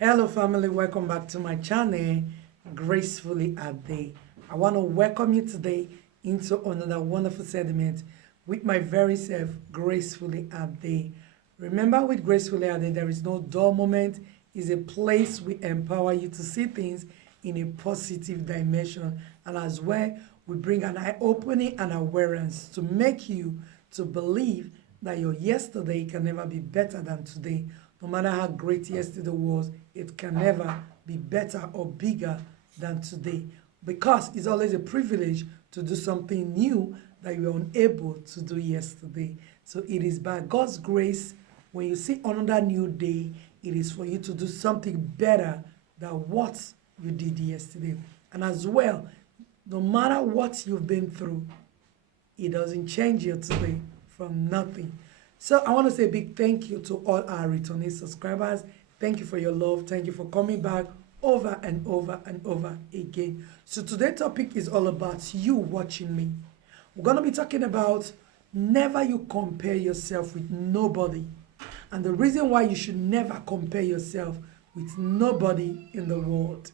Hello, family. Welcome back to my channel, Gracefully at Day. I want to welcome you today into another wonderful segment with my very self, Gracefully at Day. Remember, with Gracefully at Day, there is no dull moment. It's a place we empower you to see things in a positive dimension, and as well, we bring an eye-opening and awareness to make you to believe that your yesterday can never be better than today. No matter how great yesterday was, it can never be better or bigger than today. Because it's always a privilege to do something new that you were unable to do yesterday. So it is by God's grace, when you see another new day, it is for you to do something better than what you did yesterday. And as well, no matter what you've been through, it doesn't change you today from nothing. So I want to say a big thank you to all our returning subscribers. Thank you for your love. Thank you for coming back over and over and over again. So today's topic is all about you watching me. We're going to be talking about never you compare yourself with nobody. And the reason why you should never compare yourself with nobody in the world.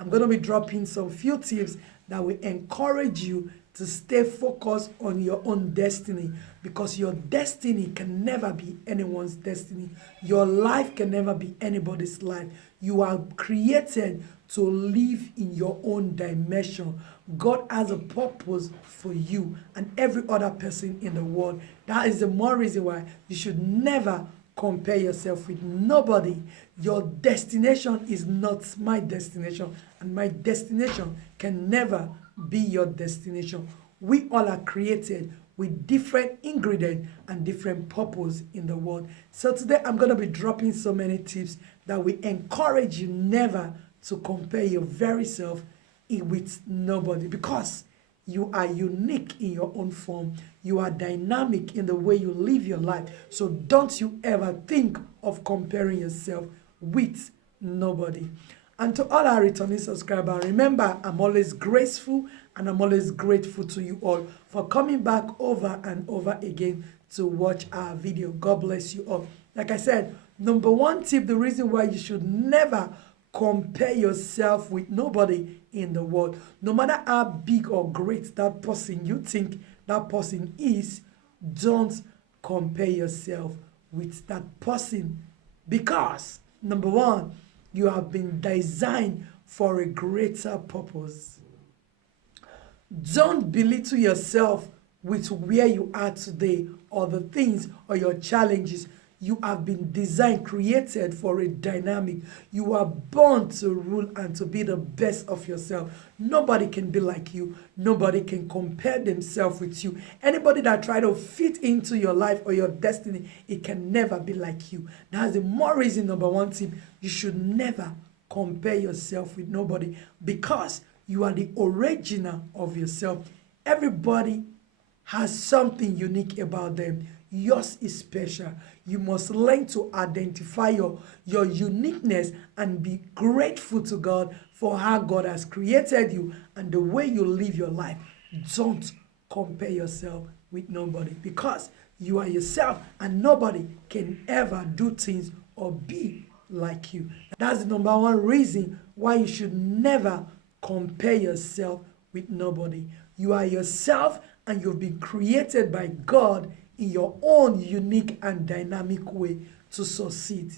I'm going to be dropping some few tips that will encourage you to stay focused on your own destiny, because your destiny can never be anyone's destiny. Your life can never be anybody's life. You are created to live in your own dimension. God has a purpose for you and every other person in the world. That is the more reason why you should never compare yourself with nobody. Your destination is not my destination, and my destination can never be your destination. We all are created with different ingredients and different purpose in the world. So today I'm going to be dropping so many tips that will encourage you never to compare your very self with nobody, because you are unique in your own form. You are dynamic in the way you live your life. So don't you ever think of comparing yourself with nobody. And to all our returning subscribers, remember, I'm always graceful and I'm always grateful to you all for coming back over and over again to watch our video. God bless you all. Like I said, number one tip, the reason why you should never compare yourself with nobody in the world. No matter how big or great that person you think that person is, don't compare yourself with that person, because number one, you have been designed for a greater purpose. Don't belittle yourself with where you are today or the things or your challenges. You have been designed, created for a dynamic. You are born to rule and to be the best of yourself. Nobody can be like you. Nobody can compare themselves with you. Anybody that try to fit into your life or your destiny, it can never be like you. That's the more reason, number one tip, you should never compare yourself with nobody, because you are the original of yourself. Everybody has something unique about them. Yours is special. You must learn to identify your uniqueness and be grateful to God for how God has created you and the way you live your life. Don't compare yourself with nobody, because you are yourself and nobody can ever do things or be like you. That's the number one reason why you should never compare yourself with nobody. You are yourself and you've been created by God in your own unique and dynamic way to succeed.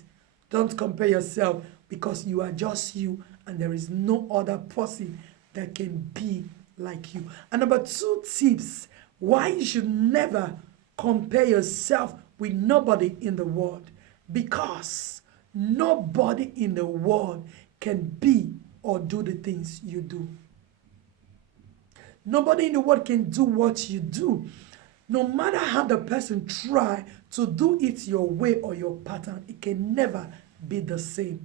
Don't compare yourself, because you are just you and there is no other person that can be like you. And number two tips, why you should never compare yourself with nobody in the world. Because nobody in the world can be or do the things you do. Nobody in the world can do what you do. No matter how the person try to do it your way or your pattern, it can never be the same.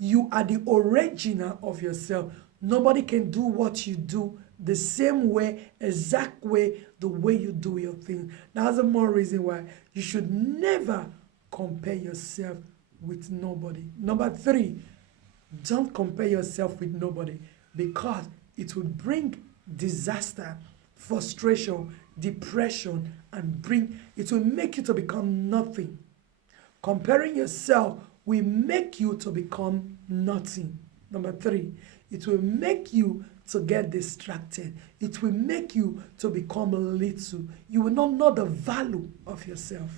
You are the original of yourself. Nobody can do what you do the same way, exact way, the way you do your thing. That's the more reason why you should never compare yourself with nobody. Number three, don't compare yourself with nobody, because it will bring disaster, frustration, depression, and it will make you to become nothing. Comparing yourself will make you to become nothing. Number three, it will make you to get distracted. It will make you to become little. You will not know the value of yourself.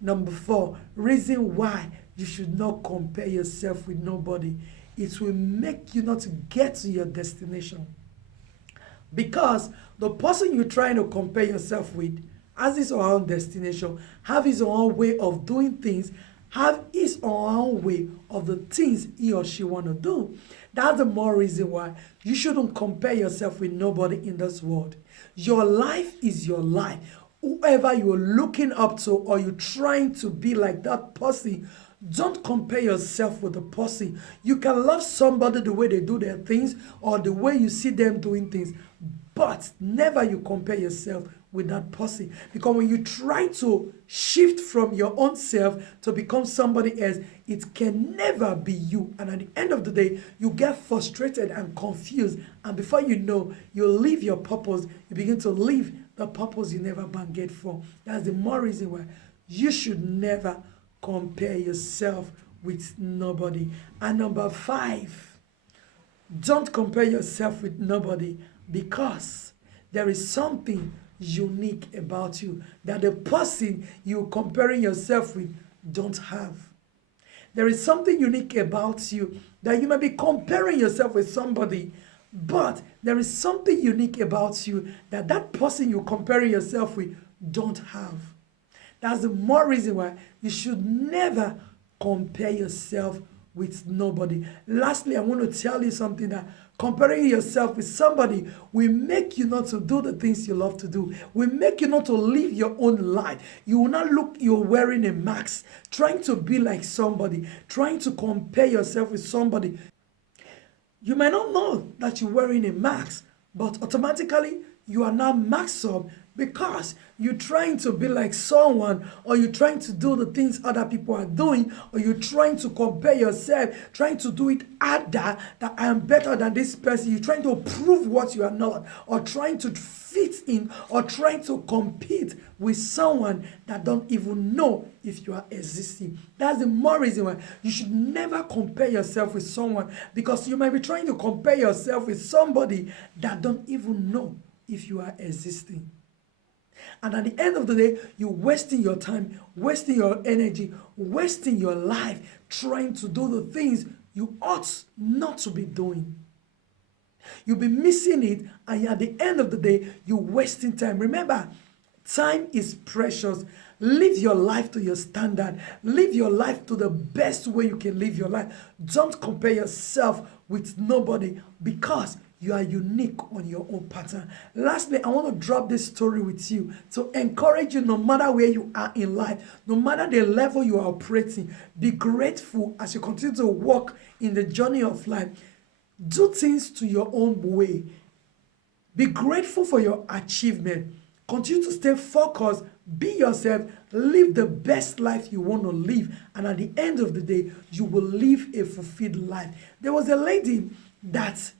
Number four, reason why you should not compare yourself with nobody. It will make you not to get to your destination. Because the person you're trying to compare yourself with has his or her own destination, have his or her own way of doing things, have his or her own way of the things he or she want to do. That's the more reason why you shouldn't compare yourself with nobody in this world. Your life is your life. Whoever you're looking up to or you're trying to be like that person, don't compare yourself with the person. You can love somebody the way they do their things or the way you see them doing things, but never you compare yourself with that person. Because when you try to shift from your own self to become somebody else, it can never be you. And at the end of the day, you get frustrated and confused. And before you know, you leave your purpose. You begin to live the purpose you never bangered for. That's the more reason why you should never compare yourself with nobody. And number five, don't compare yourself with nobody, because there is something unique about you that the person you're comparing yourself with don't have. There is something unique about you that you may be comparing yourself with somebody, but there is something unique about you that that person you're comparing yourself with don't have. That's the more reason why you should never compare yourself with nobody. Lastly, I want to tell you something, that comparing yourself with somebody will make you not to do the things you love to do, will make you not to live your own life. You will not look, you're wearing a mask, trying to be like somebody, trying to compare yourself with somebody. You may not know that you're wearing a mask, but automatically you are now maxed up because you're trying to be like someone, or you're trying to do the things other people are doing, or you're trying to compare yourself, trying to do it harder, that I am better than this person. You're trying to prove what you are not, or trying to fit in, or trying to compete with someone that don't even know if you are existing. That's the more reason why you should never compare yourself with someone, because you might be trying to compare yourself with somebody that don't even know if you are existing. And at the end of the day, you're wasting your time, wasting your energy, wasting your life trying to do the things you ought not to be doing. You'll be missing it, and at the end of the day, you're wasting time. Remember, time is precious. Live your life to your standard. Live your life to the best way you can live your life. Don't compare yourself with nobody, because you are unique on your own pattern. Lastly, I want to drop this story with you to encourage you, no matter where you are in life, no matter the level you are operating, be grateful as you continue to walk in the journey of life. Do things to your own way. Be grateful for your achievement. Continue to stay focused. Be yourself. Live the best life you want to live. And at the end of the day, you will live a fulfilled life. There was a lady that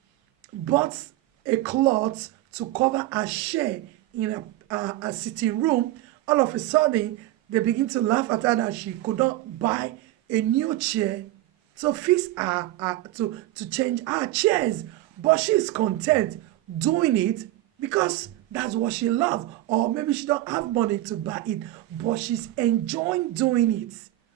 bought a cloth to cover her chair in a sitting room. All of a sudden, they begin to laugh at her that she could not buy a new chair to fix to change her chairs. But she's content doing it because that's what she loves. Or maybe she don't have money to buy it, but she's enjoying doing it,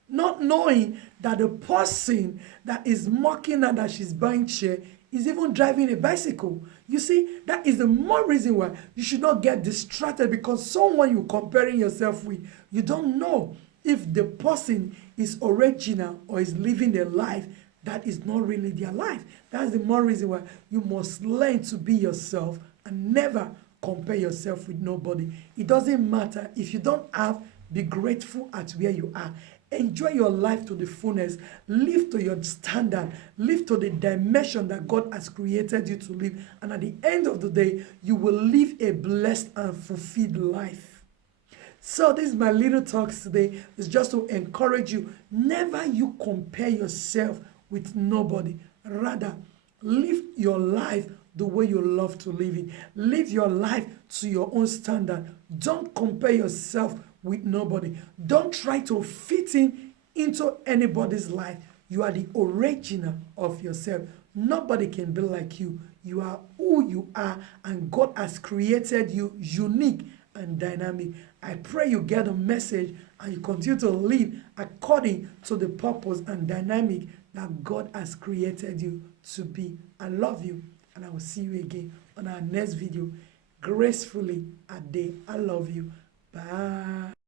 not knowing that the person that is mocking her that she's buying chair is even driving a bicycle. You see, that is the more reason why you should not get distracted, because someone you're comparing yourself with, you don't know if the person is original or is living a life that is not really their life. That's the more reason why you must learn to be yourself and never compare yourself with nobody. It doesn't matter if you don't have, be grateful at where you are. Enjoy your life to the fullness. Live to your standard. Live to the dimension that God has created you to live. And at the end of the day, you will live a blessed and fulfilled life. So this is my little talks today. It's just to encourage you. Never you compare yourself with nobody. Rather, live your life the way you love to live it. Live your life to your own standard. Don't compare yourself with nobody. Don't try to fit in into anybody's life. You are the original of yourself. Nobody can be like you. You are who you are, and God has created you unique and dynamic. I pray you get a message and you continue to live according to the purpose and dynamic that God has created you to be. I love you, and I will see you again on our next video. Gracefully Ade. I love you. Bye.